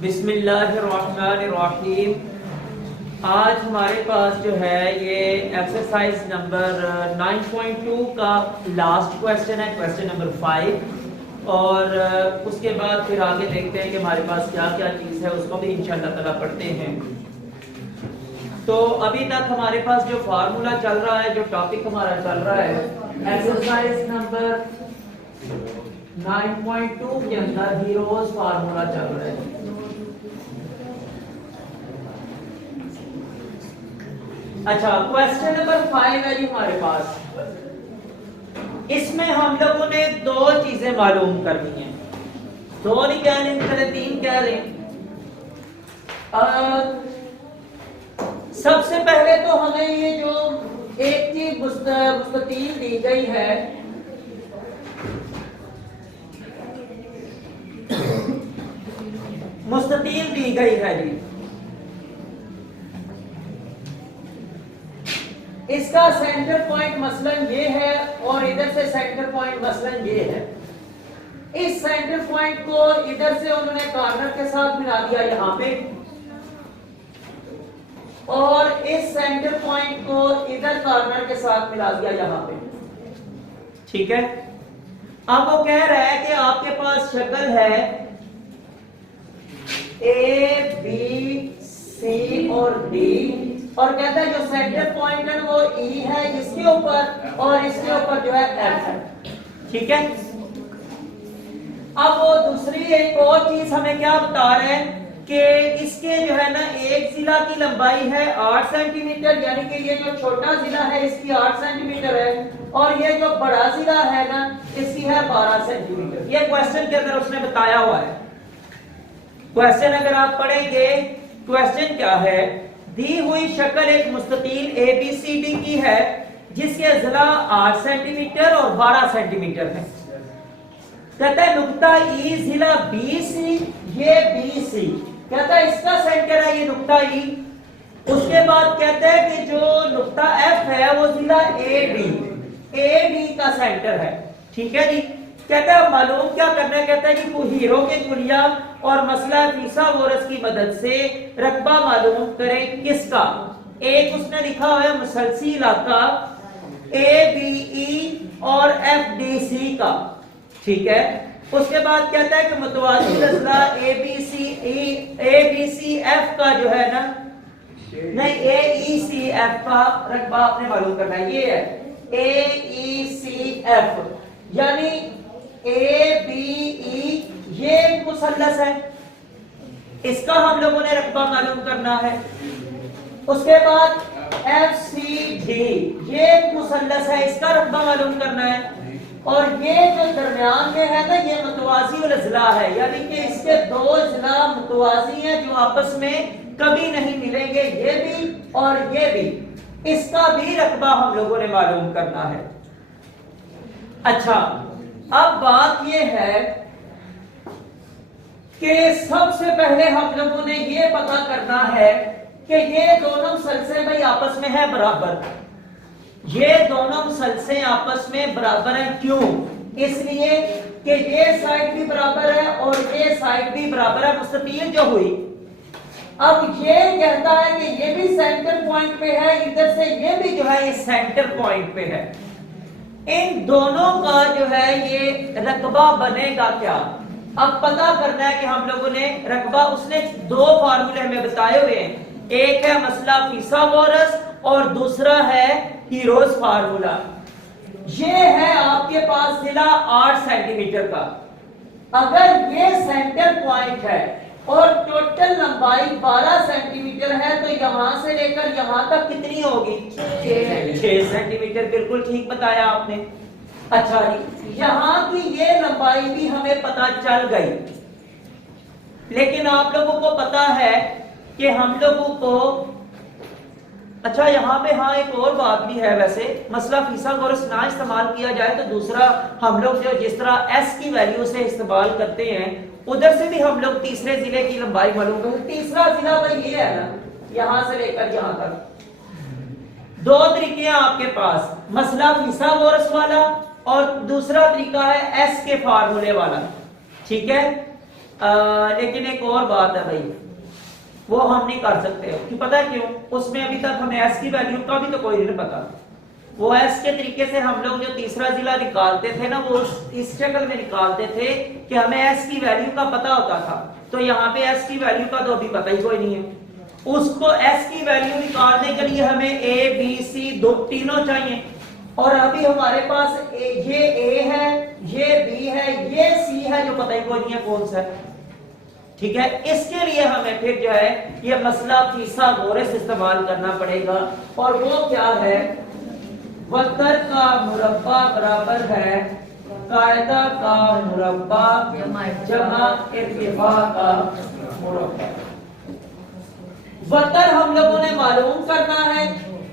बिस्मिल्लाहिर्रहमानिर्रहीम। आज हमारे पास जो है ये एक्सरसाइज नंबर 9.2 का लास्ट क्वेश्चन है, क्वेश्चन नंबर 5। और उसके बाद फिर आगे देखते हैं कि हमारे पास क्या क्या चीज़ है, उसको भी इंशाअल्लाह ताला पढ़ते हैं। तो अभी तक हमारे पास जो फार्मूला चल रहा है, जो टॉपिक हमारा चल रहा है एक्सरसाइज नंबर 9.2 के अंदर हीरोज फार्मूला चल रहा है। अच्छा, क्वेश्चन नंबर 5 है जी हमारे पास। इसमें हम लोगों ने दो चीजें मालूम करनी है। दो नहीं कह रहे, पहले तीन कह रहे हैं। सबसे पहले तो हमें ये जो एक चीज मुस्ततील दी गई है, मुस्ततील दी गई है जी, इसका सेंटर पॉइंट मसलन ये है और इधर से सेंटर पॉइंट मसलन ये है। इस सेंटर पॉइंट को इधर से उन्होंने कॉर्नर के साथ मिला दिया यहां पे, और इस सेंटर पॉइंट को इधर कॉर्नर के साथ मिला दिया यहां पे। ठीक है। अब वो कह रहा है कि आपके पास शक्ल है ए बी सी और डी, और कहता है जो सेंटर पॉइंट है वो ई है इसके ऊपर, और इसके ऊपर जो है एफ है। ठीक है। अब वो दूसरी एक और चीज हमें क्या बता रहे हैं कि इसके जो है ना, एक जिला की लंबाई है 8 सेंटीमीटर, यानी कि ये जो छोटा जिला है इसकी 8 सेंटीमीटर है, और ये जो बड़ा जिला है ना इसकी है 12 सेंटीमीटर। ये क्वेश्चन के अंदर उसने बताया हुआ है। क्वेश्चन अगर आप पढ़ेंगे, क्वेश्चन क्या है, दी हुई शक्ल एक मुस्ततील ABCD की है जिसके जिला 8 सेंटीमीटर और 12 सेंटीमीटर है। कहता है नुक्ता ई जिला BC, ये BC, कहता है इसका सेंटर है ये नुक्ता ई। उसके बाद कहता है कि जो नुक्ता F है वो जिला AB का सेंटर है। ठीक है जी। कहता है मालूम क्या करना है, कहता है कि हीरो के कुलिया और मसला फिसागोरस की मदद से रकबा मालूम करें। किसका? एक उसने लिखा हुआ है मुसलसी इलाका ABE और FDC का। ठीक है। उसके बाद कहता है कि मुतवाज़ी अज़ला ABCF का जो है ना, नहीं AECF का रकबा आपने मालूम करना है। ये है AECF, यानी ABE ये मुसल्लस है, इसका हम लोगों ने रकबा मालूम करना है। उसके बाद FCD ये मुसल्लस है, इसका रकबा मालूम करना है। और ये जो दरमियान में है ना, ये मुतवाज़ी अज़ला है, यानी कि इसके दो अज़ला मुतवाज़ी हैं जो आपस में कभी नहीं मिलेंगे, ये भी और ये भी। इसका भी रकबा हम लोगों ने मालूम करना है। अच्छा, अब बात ये है कि सबसे पहले हम लोगों ने ये पता करना है कि ये दोनों मुसलसें भाई आपस में है बराबर। ये दोनों मुसलसें आपस में बराबर हैं। क्यों? इसलिए कि ये साइड भी बराबर है और ये साइड भी बराबर है, मुस्ततील जो हुई। अब ये कहता है कि ये भी सेंटर पॉइंट पे है, इधर से ये भी जो है ये सेंटर पॉइंट पे है। इन दोनों का जो है ये रकबा बनेगा क्या? अब पता करना है कि हम लोगों ने रकबा, उसने दो फार्मूले हमें बताए हुए हैं, एक है मसला फिसागोरस और दूसरा है हीरोज फार्मूला। ये है आपके पास जिला 8 सेंटीमीटर का। अगर ये सेंटर पॉइंट है और टोटल लंबाई 12 सेंटीमीटर है, तो यहां से लेकर यहां तक कितनी होगी? 6 सेंटीमीटर। बिल्कुल ठीक बताया आपने। अच्छा जी, यहां की ये लंबाई भी हमें पता चल गई, लेकिन आप लोगों को पता है कि हम लोगों को, अच्छा यहाँ पे हाँ एक और बात भी है, वैसे मसला फिसागोरस ना इस्तेमाल किया जाए तो दूसरा हम लोग जो जिस तरह S की वैल्यू से इस्तेमाल करते हैं, उधर से भी हम लोग तीसरे जिले की लंबाई मालूम करें। तीसरा जिला भाई ये है ना, यहां से लेकर यहां तक। दो तरीके हैं आपके पास, मसला फिसागोरस वाला और दूसरा तरीका है एस के फार्मूले वाला। ठीक है। लेकिन एक और बात है भाई, वो हम नहीं कर सकते कि पता है क्यों? उसमें अभी तक हमें एस की वैल्यू का भी तो कोई नहीं पता। वो एस के तरीके से हम लोग जो तीसरा जिला निकालते थे ना, वो इस शक्ल में निकालते थे कि हमें एस की वैल्यू का पता होता था। तो यहाँ पे एस की वैल्यू का तो अभी पता ही कोई नहीं है। उसको एस की वैल्यू निकालने के लिए हमें ए बी सी दो तीनों चाहिए, और अभी हमारे पास ये ए है, ये बी है, ये सी है, जो पता ही कोई नहीं है कौन सा है। ठीक है, इसके लिए हमें फिर जो है ये मसला फिसागोरस इस्तेमाल करना पड़ेगा, और वो क्या है? वक्र का मुरब्बा बराबर है कायदा का मुरब्बा जमा इर्तिफा का मुरब्बा। वक्र हम लोगों ने मालूम करना है,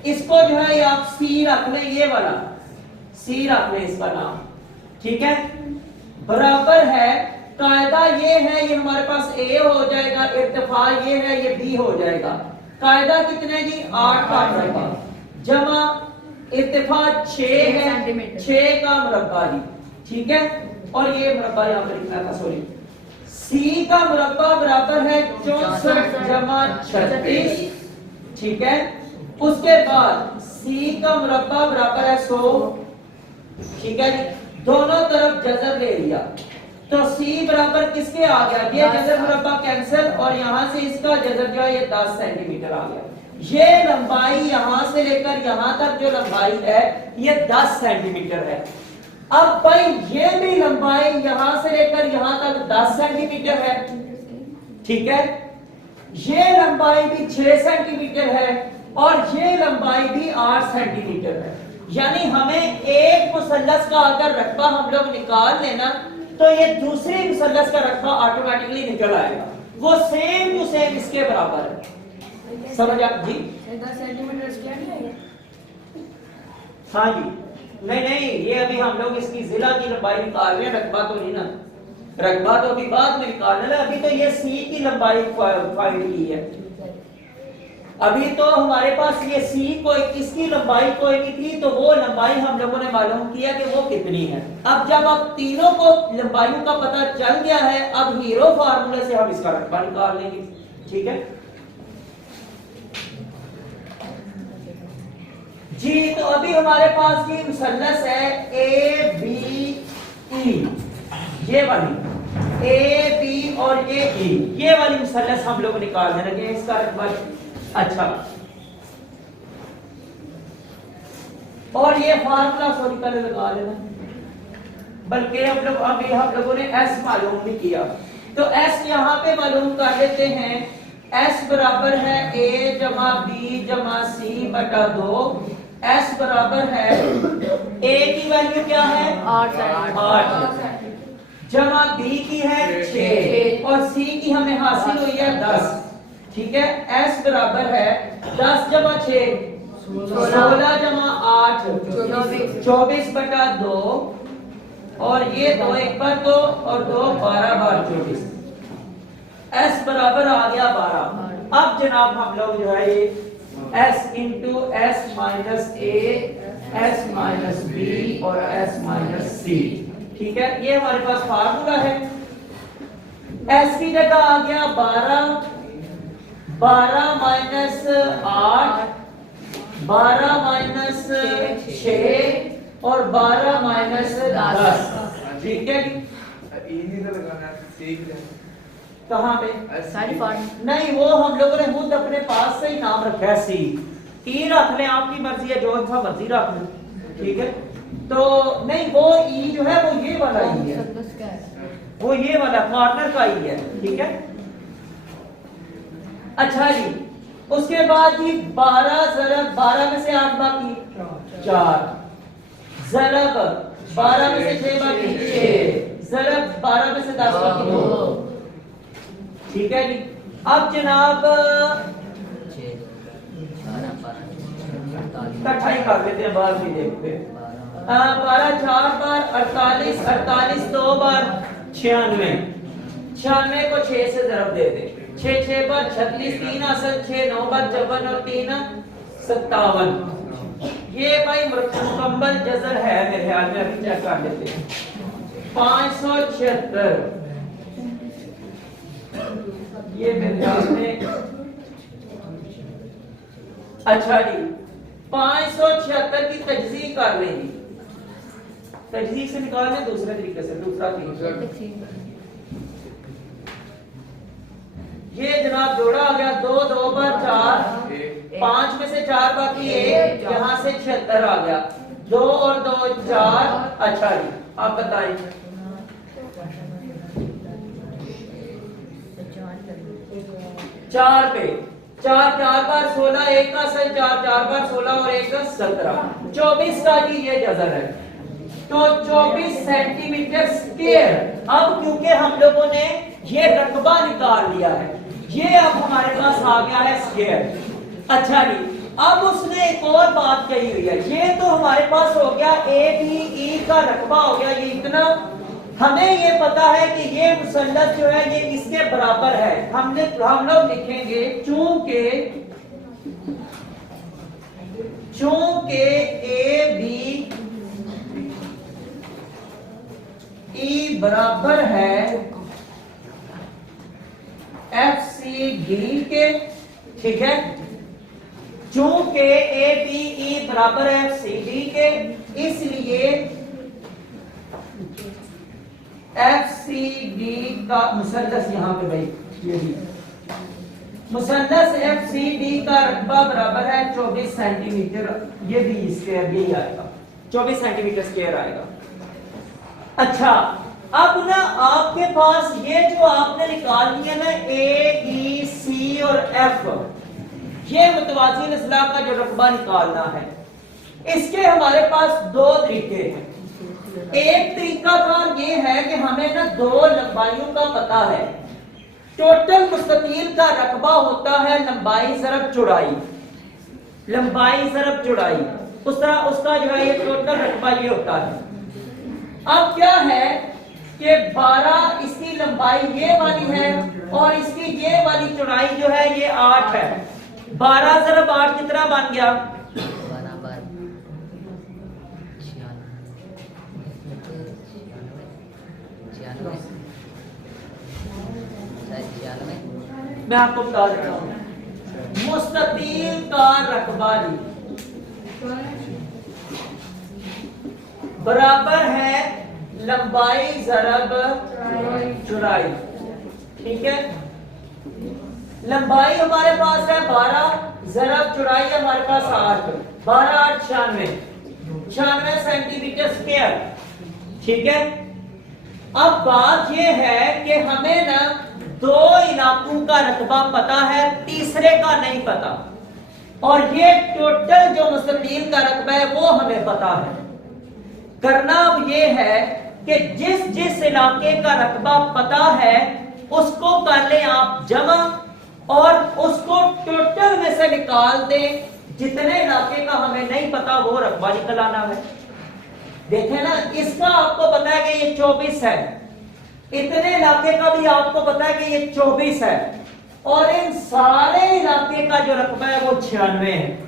इसको जो है आप सी रख लें, ये वाला सी रख लें इसका नाम। ठीक है, बराबर है कायदा ये है, ये हमारे पास ए हो जाएगा, इर्तिफा ये है, ये बी हो जाएगा। कायदा कितने जी? 8 का मुरब्बा जमा इर्तिफा 6 है, 6 का मुरब्बा जी। ठीक है, और ये मुरब्बा यहाँ पर लिखना था, सॉरी। सी का मुरब्बा बराबर है 64 जमा 36। ठीक है, उसके बाद सी का मुरब्बा बराबर है 100। ठीक है, दोनों तरफ जज़र ले लिया, तो सी बराबर किसके आ गया? ये जज़र मुरब्बा कैंसिल, और यहां से इसका जज़र जो है ये 10 सेंटीमीटर आ गया। ये लंबाई यहां से लेकर यहां तक जो लंबाई है ये 10 सेंटीमीटर है। अब भाई ये भी लंबाई यहां से लेकर यहां तक 10 सेंटीमीटर है। ठीक है, ये लंबाई भी 6 सेंटीमीटर है, और ये लंबाई भी 8 सेंटीमीटर है। यानी हमें एक मुसल्लस का अगर रकबा हम लोग निकाल लेना, तो ये दूसरे मुसल्लस का रकबा ऑटोमेटिकली निकल आएगा, वो सेम टू सेम इसके बराबर है। समझ आप जी? 10 सेंटीमीटर स्क्वायर नहीं आएगा? हाँ जी, नहीं, ये अभी हम लोग इसकी जिला की लंबाई निकाल रहे हैं, रकबा तो नहीं ना, रकबा तो अभी बाद में निकालना है। अभी तो ये सी की लंबाई फाइंड की है, अभी तो हमारे पास ये सी कोई इसकी लंबाई कोई नहीं थी, तो वो लंबाई हम लोगों ने मालूम किया कि वो कितनी है। अब जब अब तीनों को लंबाइयों का पता चल गया है, अब हीरो फार्मूले से हम इसका रकबा निकाल लेंगे। ठीक है जी, तो अभी हमारे पास ये मुसल्लस है ए बी ई, ये वाली ए बी और ये ई, ये वाली मुसल्लस हम लोग निकालने लगे, इसका रकबा। अच्छा, और ये फार्मूला सॉरी पहले लगा लेना, बल्कि हम लोगों ने एस मालूम भी किया, तो एस यहाँ पे मालूम कर लेते हैं। एस बराबर है ए जमा बी जमा सी बटा 2। एस बराबर है ए की वैल्यू क्या है? 8 जमा बी की है 6 और सी की हमें हासिल हुई है 10। ठीक है, एस बराबर है 10 जमा 6 16 जमा 8 24 बटा 2 और ये 2 1 बार 2 और 2 12 बार 24। एस बराबर आ गया 12। अब जनाब हम लोग जो है ये s into s minus a s minus b और एस माइनस सी, ठीक है, ये हमारे पास फार्मूला है। एस की जगह आ गया 12 माइनस 8 12 माइनस 6 और 12 माइनस 10, ठीक है। कहाँ पे? नहीं, वो हम लोगों ने खुद अपने पास से ही नाम रखा है सी। ई रख लें, आपकी मर्जी है, जो सा मर्जी रख लें, ठीक है। तो नहीं, वो ई जो है वो ये वाला ही है, वो ये वाला कॉर्नर का ही है, ठीक है। अच्छा जी, उसके बाद जी 12 ज़रब 12 में से 8 बाकी 4 ज़रब 12 में से 6 बाकी 6 ज़रब 12 में से 10 बाकी 2, ठीक है जी। अब जनाब इकट्ठा ही कर लेते हैं, बाद में देखते हैं। 12 4 बार 48 48 2 बार 96 96 को 6 से ज़रब दे दे, 6 6 बार 36 3 असल 6 9 बार 54 और 3 57। ये भाई मुकम्मल जज़र है मेरे ख्याल में, अभी चेक कर लेते हैं। 576 ये मेरे ख्याल में अच्छा जी 576 की तजज़ीह कर लेंगे। तजज़ीह से निकालने दूसरे तरीके से, दूसरा तरीका ये जनाब जोड़ा आ गया, 2 2 पर 4, 5 में से 4 बाकी 1, यहाँ से 76 आ गया, 2 और 2 4। अच्छा जी आप बताइए। 4 पे 4 4 बार 16, 1 का असल 4 4 बार 16 और 1 का 17, 24 का जी ये जज़र है, तो 24 सेंटीमीटर स्क्वायर। अब क्योंकि हम लोगों ने ये रकबा निकाल लिया है, ये अब हमारे पास आ गया है स्क्वायर। अच्छा जी अब उसने एक और बात कही हुई है, ये तो हमारे पास हो गया ABE का रकबा हो गया, ये इतना हमें ये पता है कि ये मुसल्लस जो है ये इसके बराबर है। हम लोग लिखेंगे चूंकि ABE बराबर है FCD के, ठीक है, चूंकि ABE बराबर है FCD के, इसलिए FCD का मुसल्लस यहां पे भाई ये भी मुसल्लस FCD का रकबा बराबर है 24 सेंटीमीटर, ये भी स्क्वायर यही आएगा, 24 सेंटीमीटर स्क्वायर आएगा। अच्छा अब ना आपके पास ये जो आपने निकाल लिया ना AEC और F, ये मुतवाज़िन अज़लाअ का जो रकबा निकालना है, इसके हमारे पास 2 तरीके हैं। एक तरीका कार ये है कि हमें ना 2 लंबाइयों का पता है। टोटल मुस्ततील का रकबा होता है लंबाई ज़रब चौड़ाई, लंबाई ज़रब चौड़ाई, उस तरह उसका जो है ये टोटल रकबा ये होता है। अब क्या है कि 12 इसकी लंबाई ये वाली है और इसकी ये वाली चौड़ाई जो है ये 8 है। 12 ज़रब 8 कितना बन गया? मैं आपको बता देता हूं, मुस्ततील का रकबा बराबर है लंबाई ज़रब चौड़ाई, ठीक है। लंबाई हमारे पास है 12, ज़रब चौड़ाई हमारे पास 8, 12 8 96 सेंटीमीटर स्क्वायर, ठीक है। अब बात यह है कि हमें ना 2 इलाकों का रकबा पता है, तीसरे का नहीं पता, और ये टोटल जो मुस्ततील का रकबा है वो हमें पता है। करना अब ये है कि जिस जिस इलाके का रकबा पता है उसको कर लें आप जमा और उसको टोटल में से निकाल दें, जितने इलाके का हमें नहीं पता वो रकबा निकल आना है। देखें ना, इसका आपको पता है कि ये 24 है, इतने इलाके का भी आपको पता है कि ये 24 है, और इन सारे इलाके का जो रकबा है वो 96 है।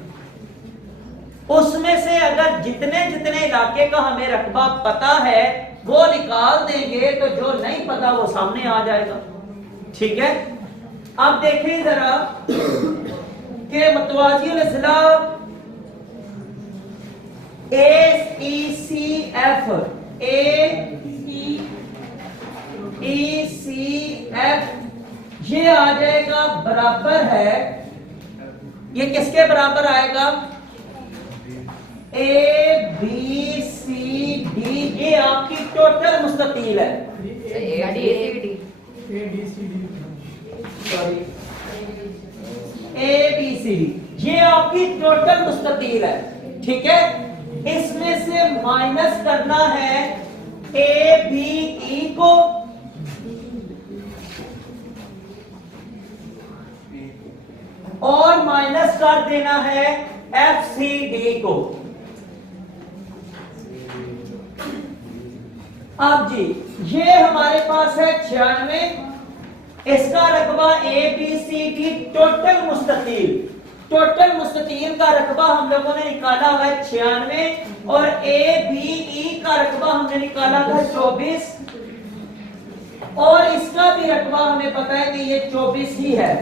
उसमें से अगर जितने जितने इलाके का हमें रकबा पता है वो निकाल देंगे तो जो नहीं पता वो सामने आ जाएगा, ठीक है। अब देखें जरा कि मुतवाज़िन अज़लाअ AECF ये आ जाएगा बराबर है, ये किसके बराबर आएगा? ABCD, ये आपकी टोटल मुस्ततील है। सॉरी ABCD ये आपकी टोटल मुस्ततील है, ठीक है। इसमें से माइनस करना है ABE को और माइनस कर देना है FCD को। अब जी ये हमारे पास है 96, इसका रकबा ABCD टोटल मुस्ततील, टोटल मुस्ततील का रकबा हम लोगों ने निकाला हुआ है 96 और ABE का रकबा हमने निकाला था 24। और इसका भी रकबा हमें पता है कि ये 24 ही है।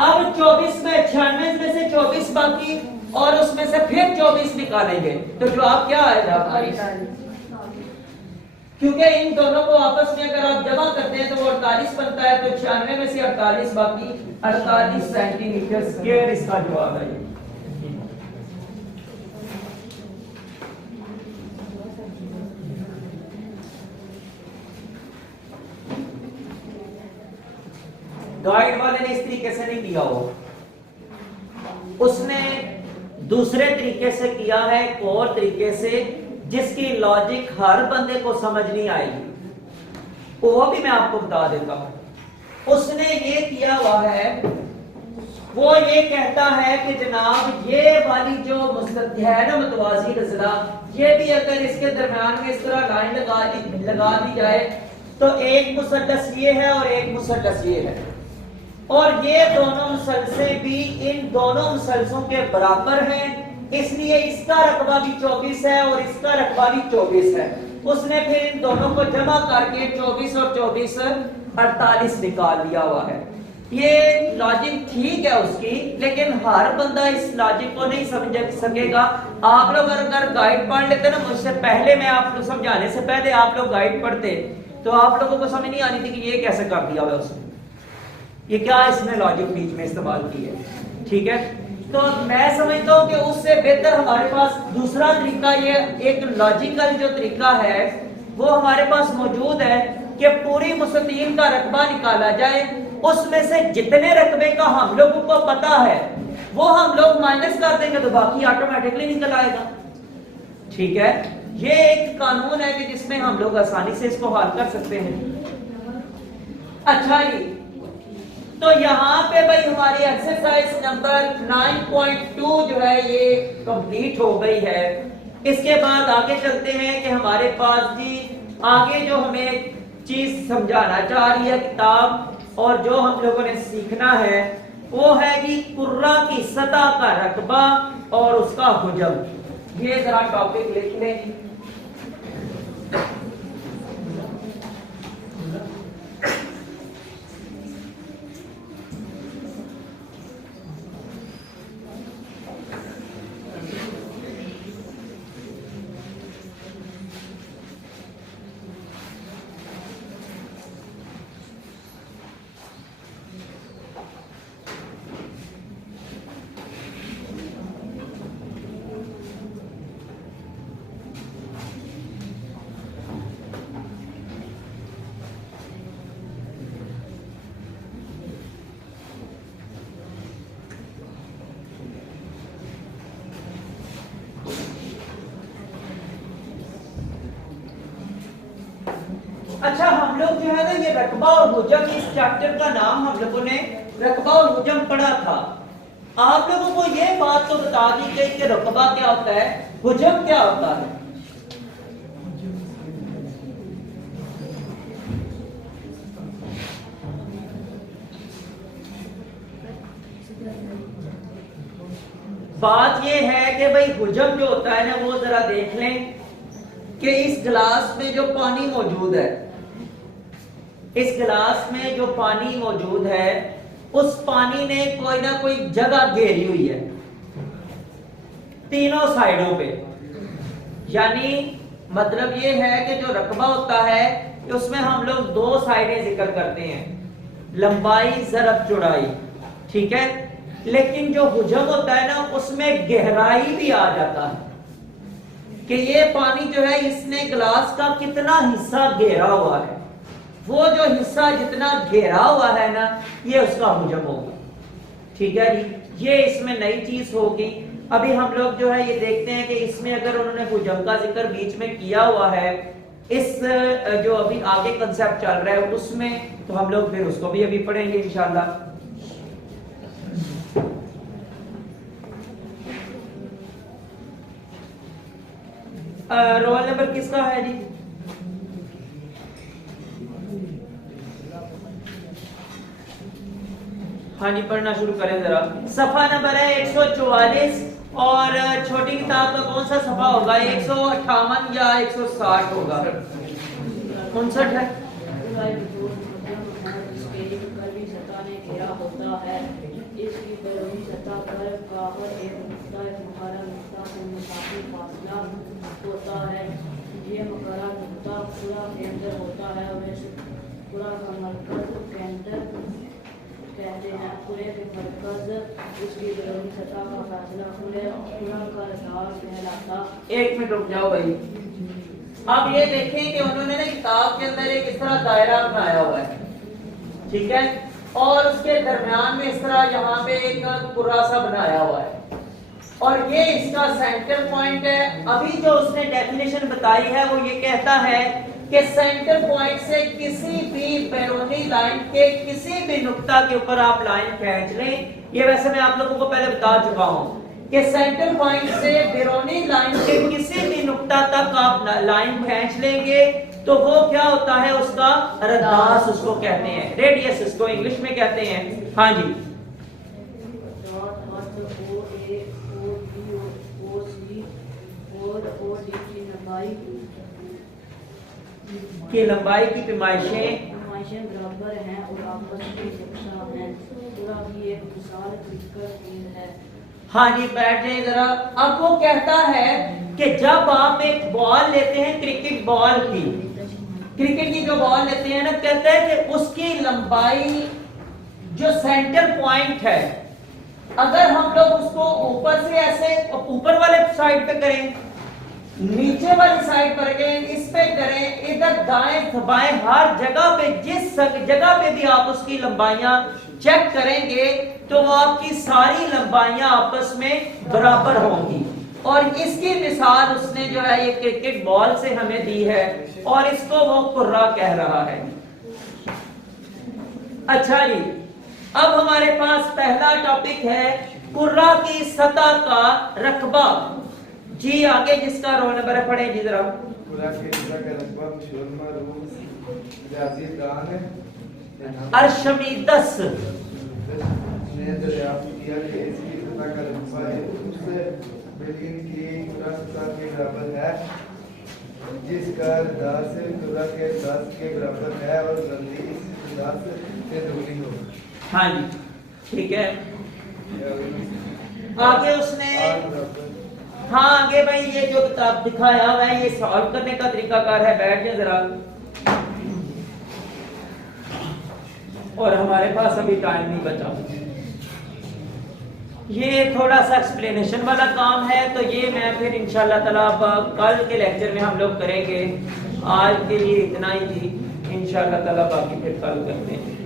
अब 24 में 96 में से 24 बाकी और उसमें से फिर 24 निकालेंगे तो जवाब क्या आएगा? क्योंकि इन दोनों को आपस में अगर आप जमा करते हैं तो वो 48 बनता है, तो 96 में से 48 बाकी 48 सेंटीमीटर स्क्वायर इसका जवाब है। गाइड वाले ने इस तरीके से नहीं किया हो, उसने दूसरे तरीके से किया है, एक और तरीके से जिसकी लॉजिक हर बंदे को समझ नहीं आएगी, वो भी मैं आपको बता देता हूं। उसने ये किया हुआ है, वो ये कहता है कि जनाब ये वाली जो मुस्ततिल है ना मुतवाज़ी नज़ला, ये भी अगर इसके दरमियान में इस तरह लाइन लगा दी जाए तो एक मुसल्लस ये है और एक मुसल्लस ये है, और ये दोनों मुसलसल भी इन दोनों मुसलसलों के बराबर हैं, इसलिए इसका रकबा भी 24 है और इसका रकबा भी 24 है। उसने फिर इन दोनों को जमा करके 24 और 24 48 निकाल लिया हुआ है। ये लॉजिक ठीक है उसकी, लेकिन हर बंदा इस लॉजिक को नहीं समझ सकेगा। आप लोग अगर गाइड पढ़ लेते ना मुझसे पहले, मैं आपको समझाने से पहले आप लोग गाइड पढ़ते तो आप लोगों को समझ नहीं आनी थी कि ये कैसे कर दिया हुआ उसने, ये क्या इसने लॉजिक बीच में इस्तेमाल की है। ठीक है, तो मैं समझता हूं कि उससे बेहतर हमारे पास दूसरा तरीका, ये एक लॉजिकल जो तरीका है वो हमारे पास मौजूद है कि पूरी मुस्ततील का रकबा निकाला जाए, उसमें से जितने रकबे का हम लोगों को पता है वो हम लोग माइनस कर देंगे तो बाकी ऑटोमेटिकली निकल आएगा। ठीक है, ये एक कानून है कि जिसमें हम लोग आसानी से इसको हल कर सकते हैं। अच्छा जी, तो यहाँ पे भाई हमारी एक्सरसाइज नंबर 9.2 जो है ये कंप्लीट हो गई है। इसके बाद आगे चलते हैं कि हमारे पास जी आगे जो हमें चीज समझाना चाह रही है किताब, और जो हम लोगों ने सीखना है वो है जी कुर्रा की सतह का रकबा और उसका हुजम। ये जरा टॉपिक लिख लें। अच्छा, हम लोग जो है ना ये रकबा और हुजम, इस चैप्टर का नाम हम लोगों ने रकबा और हुजम पढ़ा था। आप लोगों को ये बात तो बता दी गई कि रकबा क्या होता है, हुजम क्या होता है। बात ये है कि भाई हुजम जो होता है ना, वो जरा देख लें कि इस गिलास में जो पानी मौजूद है, इस गिलास में जो पानी मौजूद है उस पानी ने कोई ना कोई जगह घेरी हुई है तीनों साइडों पे। यानी मतलब ये है कि जो रकबा होता है उसमें हम लोग दो साइडें जिक्र करते हैं, लंबाई ज़रब चौड़ाई। ठीक है, लेकिन जो हुजम होता है ना उसमें गहराई भी आ जाता है कि ये पानी जो है इसने गिलास का कितना हिस्सा घेरा हुआ है, वो जो हिस्सा जितना घेरा हुआ है ना ये उसका हुजम होगा। ठीक है जी, ये इसमें नई चीज होगी। अभी हम लोग जो है ये देखते हैं कि इसमें अगर उन्होंने हुजम का जिक्र बीच में किया हुआ है, इस जो अभी आगे कंसेप्ट चल रहा है उसमें, तो हम लोग फिर उसको भी अभी पढ़ेंगे इंशाल्लाह। रोल नंबर किसका है जी? हाँ जी, पढ़ना शुरू करें जरा। सफा नंबर है 144 और छोटी किताब का कौन सा सफा होगा? 158 या 160 होगा? 59 है। इसके कर्वी सतह में घेरा होता है, इसकी बैरूनी सतह पर काफर एक मुकर्रर नुक्ता से मुसाफिर फासला होता है। ये मुकर्रर नुक्ता पूरा के अंदर होता है और इस पूरा का मरकज केंद्र कहते हैं। पूरे के मरकज इसकी बैरूनी सतह का फासला पूरा का रदार कहलाता। 1 मिनट रुक जाओ भाई। अब ये देखें कि उन्होंने ना किताब के अंदर एक इस तरह दायरा बनाया हुआ है, ठीक है, और उसके दरमियान में इस तरह यहाँ पे एक कुर्रा सा बनाया हुआ है और ये इसका सेंटर पॉइंट है। अभी जो उसने डेफिनेशन बताई है वो ये कहता है कि सेंटर पॉइंट से किसी भी बैरूनी लाइन के किसी भी नुक्ता के ऊपर आप लाइन खींच लें। ये वैसे मैं आप लोगों को पहले बता चुका हूं कि सेंटर पॉइंट से बैरूनी लाइन के किसी भी नुक्ता तक आप लाइन खींच लेंगे तो वो क्या होता है, उसका रदास उसको कहते हैं, रेडियस उसको इंग्लिश में कहते हैं। हाँ जी, की लंबाई की पैमाइशें बराबर हैं और आपस में यकसा हैं। पूरा भी एक मिसाल क्रिकेट है। हाँ जी, बैठ जाइए जरा। अब वो कहता है कि जब आप एक बॉल लेते हैं, क्रिकेट बॉल की, क्रिकेट की जो बॉल लेते हैं ना, कहते हैं कि उसकी लंबाई जो सेंटर पॉइंट है, अगर हम लोग उसको ऊपर से ऐसे ऊपर वाले साइड पे करें, नीचे वाली साइड पर करें, इस पे करें, इधर दाएं बाएं, हर जगह पे जिस जगह पे भी आप उसकी लंबाइयां चेक करेंगे तो वो आपकी सारी लंबाइयां आपस में बराबर होंगी। और इसकी मिसाल उसने जो है ये क्रिकेट बॉल से हमें दी है और इसको वो कुर्रा कह रहा है। अच्छा जी, अब हमारे पास पहला टॉपिक है कुर्रा की सतह का रकबा। जी आगे जिसका रोल नंबर है पढ़े जी जरा। कुर्रा की सतह का रकबा अर्शमीदस ने दरियाफ्त किया कि इसकी सतह का रकबा उस बिल्डिंग की कुर्रा सतह के बराबर है जिसका 10 कुर्रा के 10 के बराबर है और लंबाई इस 10 से दोगुनी हो। हाँ जी, ठीक है। आगे उसने हाँ आगे भाई ये जो किताब दिखाया हुआ है ये सॉल्व करने का तरीकाकार है। बैठ जाए जरा, और हमारे पास अभी टाइम नहीं बचा। ये थोड़ा सा एक्सप्लेनेशन वाला काम है तो ये मैं फिर इंशाल्लाह ताला कल के लेक्चर में हम लोग करेंगे। आज के लिए इतना ही थी, इंशाल्लाह ताला बाकी फिर कल करते हैं।